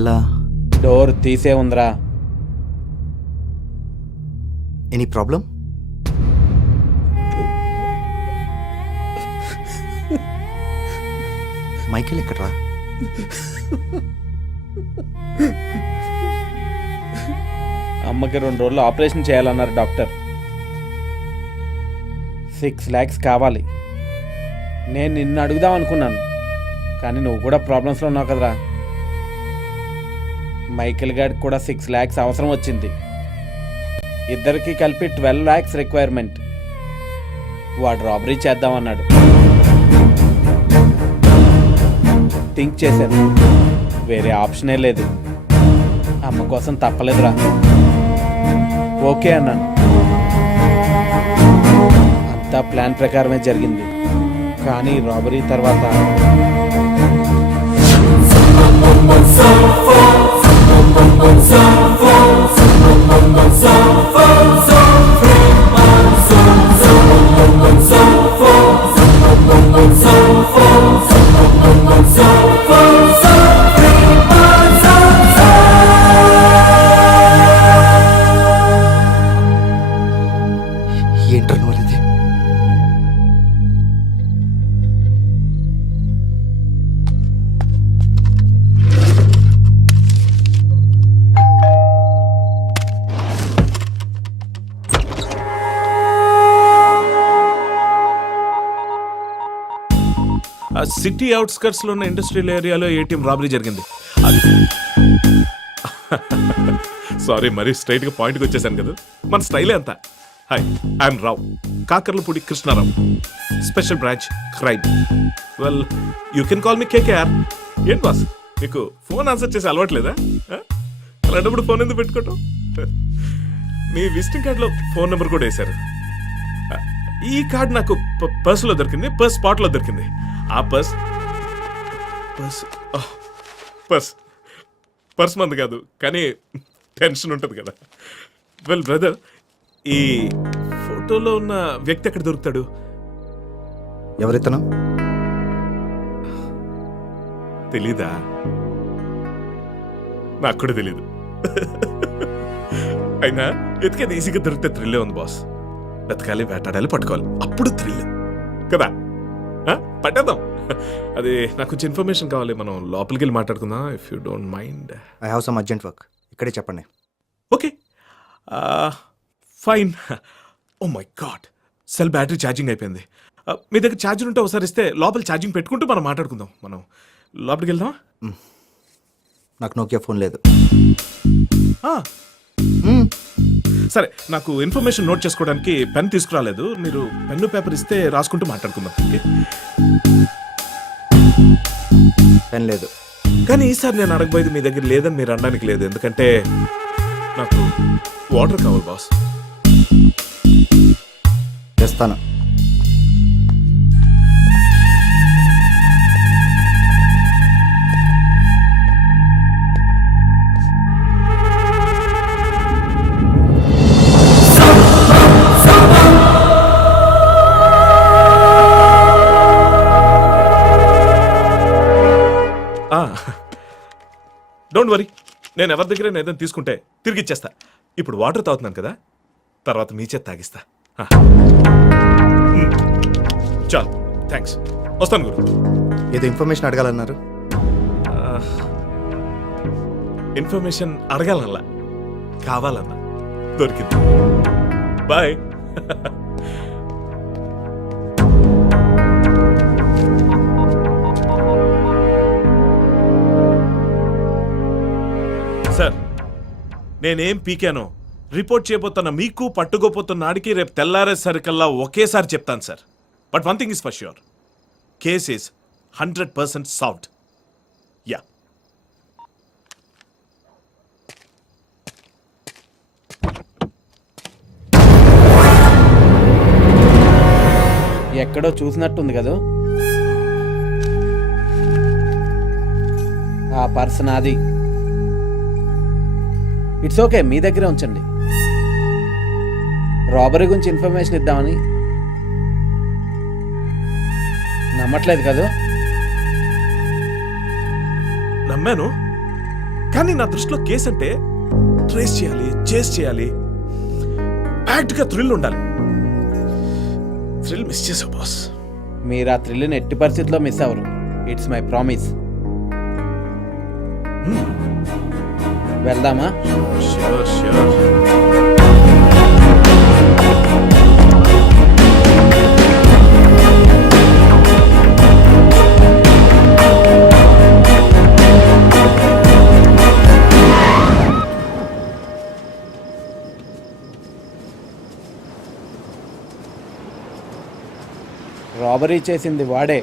నువ్వెలా? డోర్ తీసే ఉందిరా. Any problem? మైకేల్ ఎక్కడ్రా? అమ్మకి 2 రోజులు ఆపరేషన్ చేయాలన్నారు డాక్టర్. 6 lakhs కావాలి. నేను నిన్ను అడుగుదాం అనుకున్నాను, కానీ నువ్వు కూడా ప్రాబ్లమ్స్లో ఉన్నావు కదరా. మైకేల్ గారికి కూడా 6 lakhs అవసరం వచ్చింది. ఇద్దరికి కలిపి 12 lakhs రిక్వైర్మెంట్. వాడు రాబరీ చేద్దామన్నాడు. థింక్ చేశాను, వేరే ఆప్షనే లేదు. అమ్మ కోసం తప్పలేదురా. ఓకే అన్నాను. అంతా ప్లాన్ ప్రకారమే జరిగింది. కానీ రాబరీ తర్వాత ఏంటర్ నువ్వు? సిటీ అవుట్స్కర్ట్స్ లో ఉన్న ఇండస్ట్రియల్ ఏరియాలో ఏటీఎం రాబరీ జరిగింది. సారీ, మరీ స్ట్రైట్ గా పాయింట్కి వచ్చేసాను కదా. మన స్టైలే అంతా. Hi, I'm Rao, Kakarlapudi Krishnarao, special branch crime. Well, you can call me KKR. ఏంటి బాస్, మీకు ఫోన్ ఆన్సర్ చేసి అలవాట్లేదా? అలాంటప్పుడు ఫోన్ ఎందుకు పెట్టుకోవటం? మీ విజిటింగ్ కార్డులో ఫోన్ నెంబర్ కూడా వేశారు. ఈ కార్డు నాకు పర్సులో దొరికింది, పర్స్ స్పాట్లో దొరికింది. ఆ పర్స్ పర్స్ మంది కాదు, కానీ టెన్షన్ ఉంటుంది కదా. వెల్ బ్రదర్, ఈ ఫోటోలో ఉన్న వ్యక్తి ఎక్కడ దొరుకుతాడు? ఎవరితను? తెలీదా? నాకు కూడా తెలీదు. అయినా ఎతికేది ఈజీగా దొరికితే థ్రిల్లే ఉంది బాస్. వెతకాలి, వేటాడాలి, పట్టుకోవాలి, అప్పుడు థ్రిల్ కదా. పట్టేద్దాం. అది నాకు కొంచెం ఇన్ఫర్మేషన్ కావాలి. మనం లోపలికి వెళ్ళి మాట్లాడుకుందాం, if you don't mind. I have some urgent work. ఇక్కడే చెప్పండి. Okay, fine. Oh my god, cell battery charging అయిపోయింది. మీ దగ్గర ఛార్జర్ ఉంటే ఒకసారి ఇస్తే లోపల ఛార్జింగ్ పెట్టుకుంటూ మనం మాట్లాడుకుందాం. మనం లోపలికి వెళ్దామా? నాకు నోకియా ఫోన్ లేదు. సరే, నాకు ఇన్ఫర్మేషన్ నోట్ చేసుకోవడానికి పెన్ తీసుకురాలేదు. మీరు పెన్ను పేపర్ ఇస్తే రాసుకుంటూ మాట్లాడుకుందాం. పెన్ లేదు. కానీ ఈసారి నేను అడగబోయేది మీ దగ్గర లేదని మీరు అనడానికి లేదు, ఎందుకంటే నాకు వాటర్ కావాలి బాస్. తెస్తాను. డోంట్ వరీ, నేను ఎవరి దగ్గర ఏదైనా తీసుకుంటే తిరిగి ఇచ్చేస్తా. ఇప్పుడు వాటర్ తాగుతున్నాను కదా, తర్వాత మీ చేత తాగిస్తా. చాలు, థ్యాంక్స్. వస్తాను గురు. ఏదో ఇన్ఫర్మేషన్ అడగాలన్నారు. ఇన్ఫర్మేషన్ అడగాలన్నా, కావాలన్నా దొరికింది. బాయ్. సార్, నేనేం పీకానో రిపోర్ట్ చేయబోతున్న మీకు, పట్టుకోపోతున్న నాడికి రేపు తెల్లారేసరికల్లా ఒకేసారి చెప్తాను sir. But one thing is for sure, case is 100% solved. Yeah. ఎక్కడో చూసినట్టుంది కదా. ఆ పర్స్ నాది. ఇట్స్ ఓకే, మీ దగ్గరే ఉంచండి. రాబరీ గురించి ఇన్ఫర్మేషన్ ఇద్దామని. నమ్మట్లేదు కదా? నమ్మాను, కానీ నా దృష్టిలో కేసు అంటే ట్రేస్ చేయాలి, చేస్ చేయాలి, ప్యాక్ట్గా థ్రిల్ ఉండాలి. థ్రిల్ మిస్ చేసావు బాస్. మీరు ఆ థ్రిల్ని ఎట్టి పరిస్థితుల్లో మిస్ అవ్వరు. It's my promise. వెళ్దామా? Sure sure. రాబరీ చేసింది వాడే.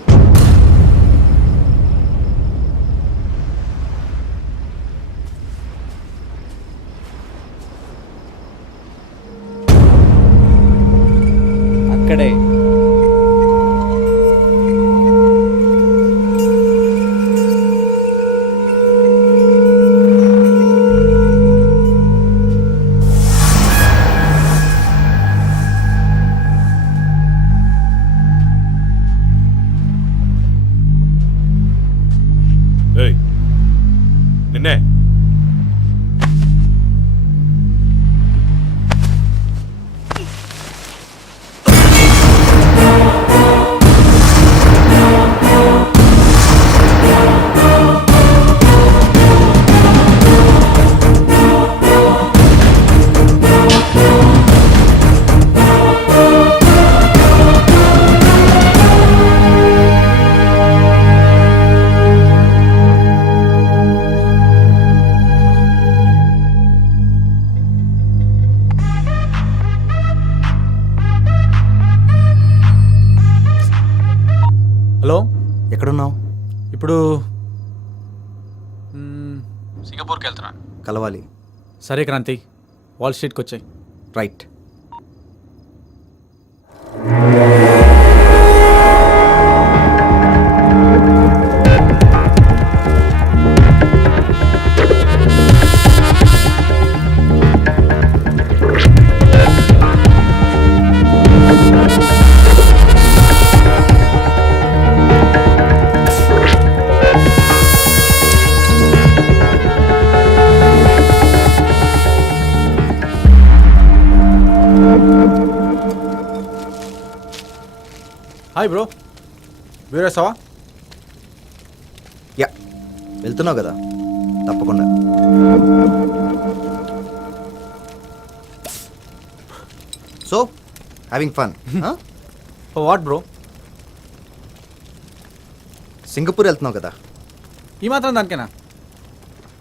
అక్కడే. ఏయ్, నిన్నే. హలో, ఎక్కడున్నావు? ఇప్పుడు సింగపూర్కి వెళ్తున్నాను. కలవాలి. సరే క్రాంతి, వాల్ స్ట్రీట్కి వచ్చాయి. రైట్. హాయ్ బ్రో, వీరేసావా? యా, వెళ్తున్నావు కదా, తప్పకుండా. So having fun? What bro? Singapore వెళ్తున్నావు కదా? ఈ మాత్రం దానికేనా?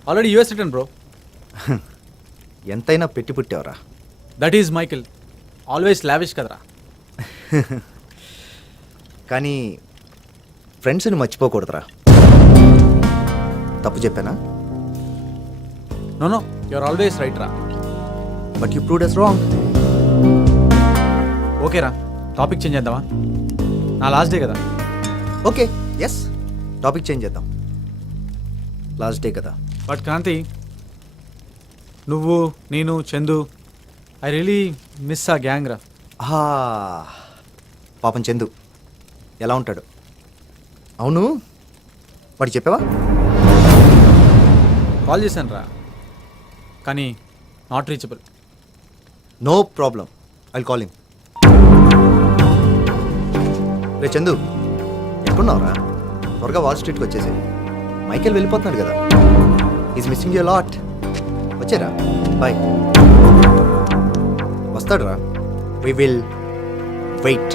Already US return bro. ఎంతైనా పెట్టి పుట్టావురా. That is Michael, always lavish కదరా. కానీ ఫ్రెండ్స్ని మర్చిపోకూడదురా. తప్పు చెప్పానా? No no, you're always right రా. But you proved us wrong. Okay రా, టాపిక్ చేంజ్ చేద్దామా? నా లాస్ట్ డే కదా. ఓకే, ఎస్, టాపిక్ చేంజ్ చేద్దాం. లాస్ట్ డే కదా. బట్ క్రాంతి, నువ్వు, నేను, చందు, ఐ రియలీ మిస్ ఆ గ్యాంగ్ రా. పాపం చందు ఎలా ఉంటాడు? అవును, వాడు చెప్పావా? కాల్ చేశాను రా, కానీ not reachable. No problem, I call him. రే చందు, ఎక్కడున్నావురా? త్వరగా వాల్ స్ట్రీట్కి వచ్చేసి. మైకేల్ వెళ్ళిపోతున్నాడు కదా, ఈజ్ మిస్సింగ్ యూ లాట్. వచ్చారా? బాయ్. వస్తాడు రా, వి విల్ వెయిట్.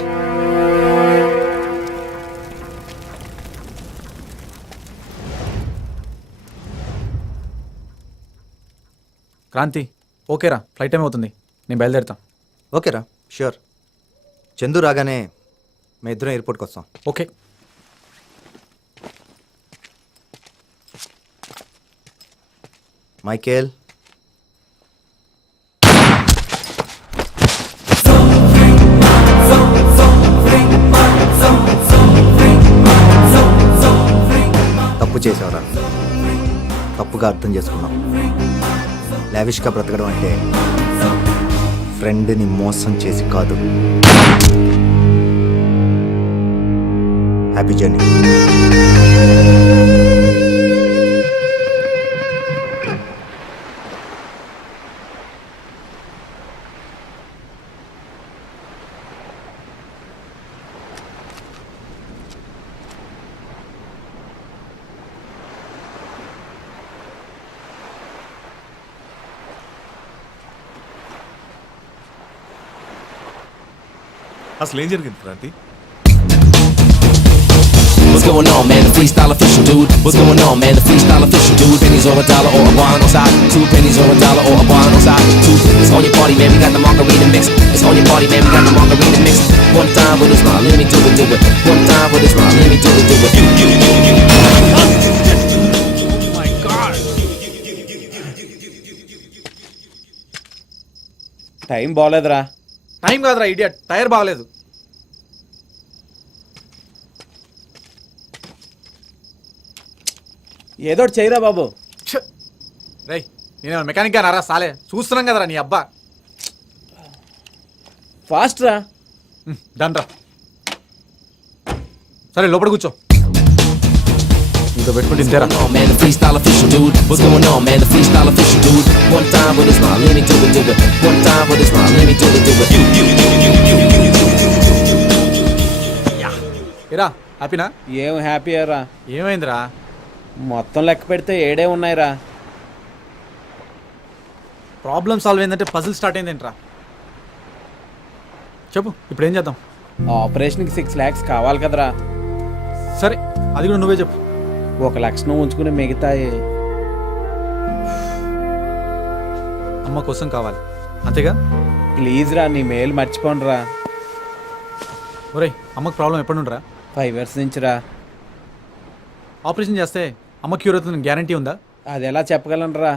క్రాంతి, ఓకేరా, ఫ్లైట్ టైం అవుతుంది, నేను బయలుదేరుతాం. ఓకేరా, ష్యూర్. చందు రాగానే మేము ఇద్దరం ఎయిర్పోర్ట్కి వస్తాం. ఓకే. మైకేల్, తప్పు చేసావురా, తప్పుగా అర్థం చేసుకున్నాం. లావిష్గా బ్రతకడం అంటే ఫ్రెండ్ని మోసం చేసి కాదు. Happy journey. అసలు ఏం జరిగింది Kranti? What's going on, man? The freestyle official, dude. What's going on, man? The freestyle official, dude. Pennies or a dollar or a bar on side. 2 pennies or a dollar or a bar on side. 2. It's on your party, man. We got the margarita mix. It's on your party, man. We got the margarita mix. One time with a smile, let me do it, do it. One time with a smile, let me do it, do it. You. Time బాగోలేదురా. Time కాదురా idiot, tyre బాగలేదు. ఏదో ఒకటి చేయరా బాబు. రే నేను mechanic గా నారా సాలే, చూస్తున్నాం కదరా నీ అబ్బా. ఫాస్ట్ రా. డన్ రా. సరే లోపల కూర్చో. ఇంకా పెట్టుకుంటే ఇంతేరా. What's going on, man? The freestyle official, dude. What's going on, man? The freestyle official, dude. One time with a smile, let me do it, do it. One time with a smile, let me do it, do it. ఏరా హ్యాపీనా? ఏం happy రా. ఏమైందిరా? మొత్తం లెక్క పెడితే 7 ఉన్నాయిరా. Problem solve అయిందంటే puzzle start అయిందేంట్రా? చెప్పు ఇప్పుడు ఏం చేద్దాం? ఆపరేషన్కి 6 lakhs కావాలి కదరా. సరే అది కూడా నువ్వే చెప్పు. 1 లక్షను ఉంచుకుని మిగతాయి అమ్మ కోసం కావాలి అంతేగా? ప్లీజ్ రా, నీ మేలు మర్చిపోండి రా. ఒరేయ్ అమ్మకు ప్రాబ్లం ఎప్పటి నుండిరా? 5 years నుంచి రా. ఆపరేషన్ చేస్తే అమ్మ క్యూర్ అవుతుంది గ్యారంటీ ఉందా? అది ఎలా చెప్పగలను రా.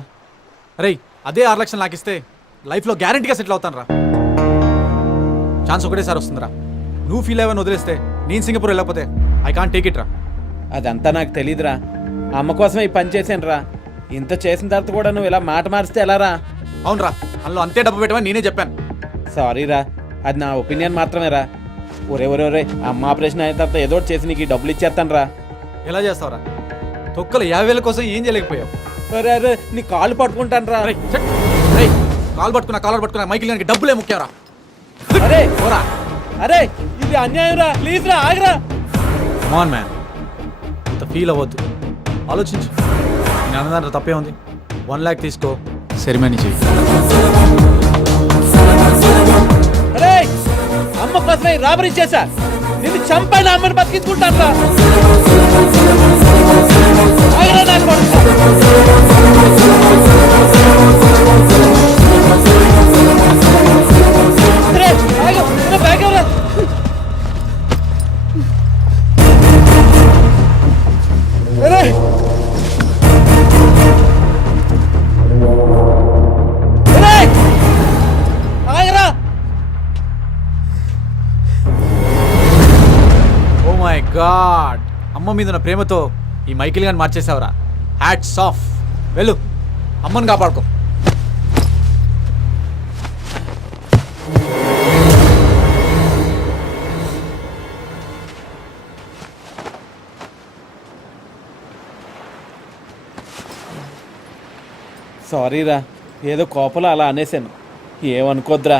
అరే అదే 6 లక్షలు నాకు ఇస్తే లైఫ్లో గ్యారంటీగా సెటిల్ అవుతాను రా. ఛాన్స్ ఒకటేసారి వస్తుందిరా. నువ్వు ఫీల్ అయ్యని వదిలేస్తే నేను సింగపూర్ వెళ్ళకపోతే ఐ కాంట్ టేక్ ఇట్ రా. అదంతా నాకు తెలీదురా. అమ్మ కోసమే ఈ పని చేశాను రా. ఇంత చేసిన తర్వాత కూడా నువ్వు ఇలా మాట మారిస్తే ఎలా రా? అవునరా, అందులో అంతే డబ్బు పెట్టమని నేనే చెప్పాను. సారీ రా, అది నా ఒపీనియన్ మాత్రమే రా. ఒరే అమ్మ ఆపరేషన్ అయిన తర్వాత ఏదో ఒకటి చేసి నీకు ఈ డబ్బులు ఇచ్చేస్తాను రా. ఎలా చేస్తావురా? తొక్కలు 50,000 కోసం ఏం చేయలేకపోయావు. అరే నీ కాళ్ళు పట్టుకుంటాను రా. కాలు పట్టుకున్నా మైకిల్ గారికి డబ్బులే ముఖ్యరా. అరే పోరా. అరే ఇది అన్యాయం రా. ప్లీజ్ రా, ఆగరా. మాన్ మ్యాన్, అంత ఫీల్ అవ్వద్దు, ఆలోచించు. నేను అన్నదాంట్లో తప్పే ఉంది. 1 lakh తీసుకో, సెరిమనీ చెయ్యి. అరే అమ్మ కోసమే రాబరీ చేశా. నిన్ను చంపైన అమ్మని బతికించుకుంటాను రా. ఆగరా నాకు కొడుకు. అరే ఆగు, నా బ్యాగ్ ఎవరా? అరే ఆగరా. ఓ మై గాడ్, అమ్మ మీద ఉన్న ప్రేమతో ఈ మైకిల్ గాని మార్చేసావురా. Hats off. వెళ్ళు, అమ్మని కాపాడుకో. సారీ రా, ఏదో కోపంలో అలా అనేసాను. ఏమనుకోద్దురా.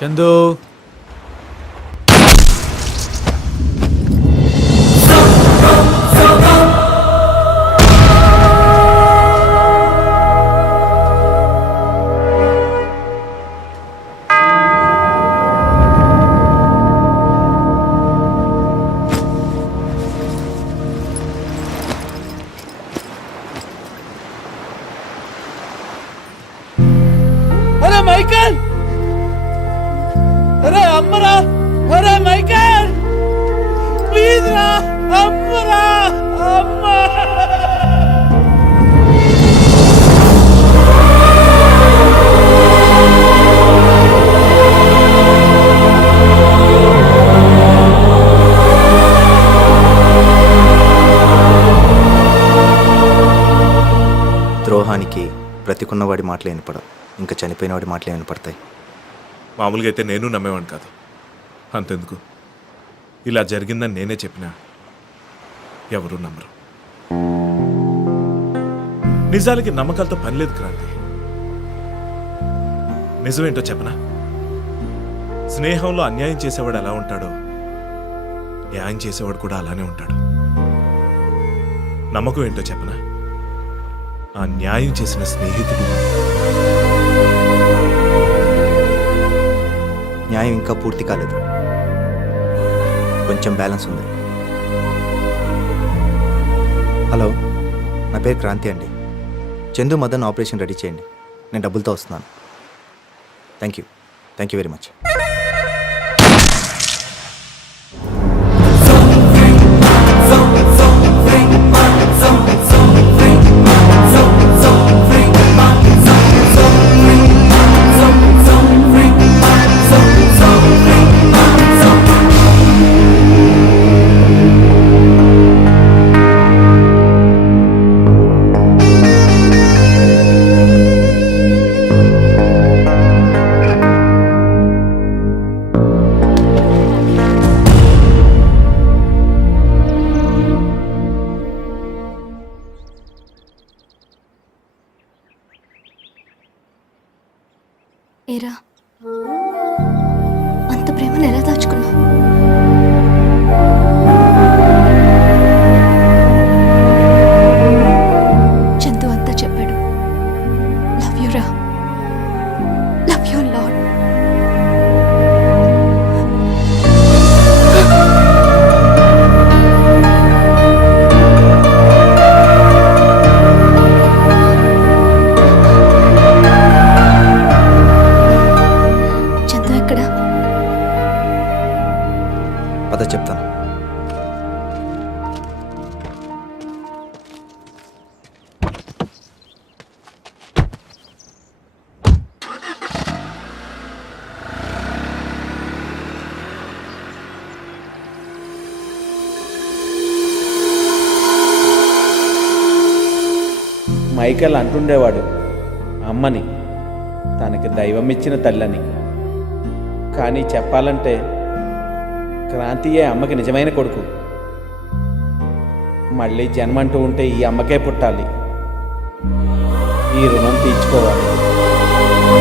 చందు, అరే మైకల్, అరే అమ్మరా, అరే మైకల్ ప్లీజ్ రా, అమ్మరా, అమ్మ. ద్రోహానికి బ్రతికున్నవాడి మాటలు వినపడవు, ఇంకా చనిపోయినవాడి మాటలు వినపడతాయి. మామూలుగా అయితే నేను నమ్మేవాడిని కాదు. అంతెందుకు, ఇలా జరిగిందని నేనే చెప్పినా ఎవరూ నమ్మరు. నిజాలకి నమ్మకాలతో పని లేదు క్రాంతి. నిజమేంటో చెప్పనా? స్నేహంలో అన్యాయం చేసేవాడు ఎలా ఉంటాడో న్యాయం చేసేవాడు కూడా అలానే ఉంటాడు. నమ్మకం ఏంటో చెప్పనా? ఆ న్యాయం చేసిన స్నేహితుడు. న్యాయం ఇంకా పూర్తి కాలేదు, కొంచెం బ్యాలెన్స్ ఉంది. హలో, నా పేరు క్రాంతి అండి. చందు మదన్ ఆపరేషన్ రెడీ చేయండి, నేను డబ్బులతో వస్తున్నాను. Thank you very much. ఏరా, అంత ప్రేమను ఎలా దాచుకున్నావు? చందు అంతా చెప్పాడు. లవ్ యూ రా, లవ్ యూ లాట్. పద చెప్తాను. మైకేల్ అంటుండేవాడు అమ్మని తనకి దైవం ఇచ్చిన తల్లని. కానీ చెప్పాలంటే క్రాంతియే అమ్మకి నిజమైన కొడుకు. మళ్ళీ జన్మంటూ ఉంటే ఈ అమ్మకే పుట్టాలి, ఈ రుణం తీర్చుకోవాలి.